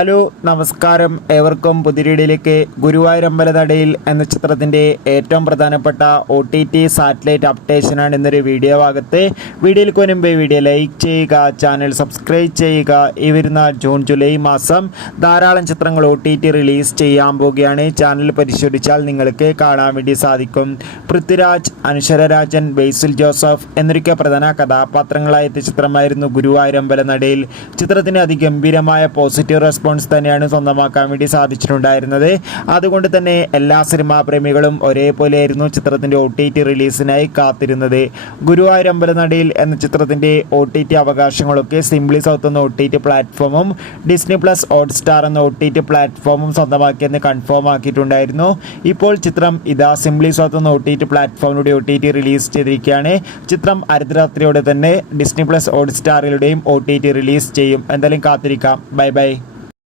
Hello നമസ്കാരം, ഏവർക്കും പുതിരീടിയിലേക്ക്. ഗുരുവായൂരമ്പലനടയിൽ എന്ന ചിത്രത്തിൻ്റെ ഏറ്റവും പ്രധാനപ്പെട്ട OTT സാറ്റലൈറ്റ് അപ്ഡേഷനാണ് ഇന്നൊരു വീഡിയോ ഭാഗത്ത്. വീഡിയോയിൽ മുൻപ് വീഡിയോ ലൈക്ക് ചെയ്യുക, ചാനൽ സബ്സ്ക്രൈബ് ചെയ്യുക. ഈ വരുന്ന ജൂൺ ജൂലൈ മാസം ധാരാളം ചിത്രങ്ങൾ OTT റിലീസ് ചെയ്യാൻ പോവുകയാണ്. ചാനൽ പരിശോധിച്ചാൽ നിങ്ങൾക്ക് കാണാൻ വേണ്ടി സാധിക്കും. പൃഥ്വിരാജ്, അനശ്വര രാജൻ, ബേസിൽ ജോസഫ് എന്നൊക്കെ പ്രധാന കഥാപാത്രങ്ങളായ ചിത്രമായിരുന്നു ഗുരുവായൂരമ്പലനടയിൽ. ചിത്രത്തിന് അതിഗംഭീരമായ പോസിറ്റീവ് റെസ്പോൺസ് തന്നെയാണ് സ്വന്തമാക്കാൻ വേണ്ടി സാധിച്ചിട്ടുണ്ടായിരുന്നത്. അതുകൊണ്ട് തന്നെ എല്ലാ സിനിമാ പ്രേമികളും ഒരേപോലെയായിരുന്നു ചിത്രത്തിൻ്റെ OTT റിലീസിനായി കാത്തിരുന്നത്. ഗുരുവായൂരമ്പലനടയിൽ എന്ന ചിത്രത്തിൻ്റെ OTT അവകാശങ്ങളൊക്കെ സിംപ്ലി സൗത്ത് എന്ന OTT പ്ലാറ്റ്ഫോമും ഡിസ്നി പ്ലസ് ഹോട്ട്സ്റ്റാർ എന്ന OTT പ്ലാറ്റ്ഫോമും സ്വന്തമാക്കിയെന്ന് കൺഫേം ആക്കിയിട്ടുണ്ടായിരുന്നു. ഇപ്പോൾ ചിത്രം ഇതാ സിംപ്ലി സൗത്ത് എന്ന OTT പ്ലാറ്റ്ഫോമിലൂടെ OTT റിലീസ് ചെയ്തിരിക്കുകയാണ്. ചിത്രം അർദ്ധരാത്രിയോടെ തന്നെ ഡിസ്നി പ്ലസ് ഹോട്ട്സ്റ്റാറിലൂടെയും OTT റിലീസ് ചെയ്യും. എന്തായാലും കാത്തിരിക്കാം. Bye bye.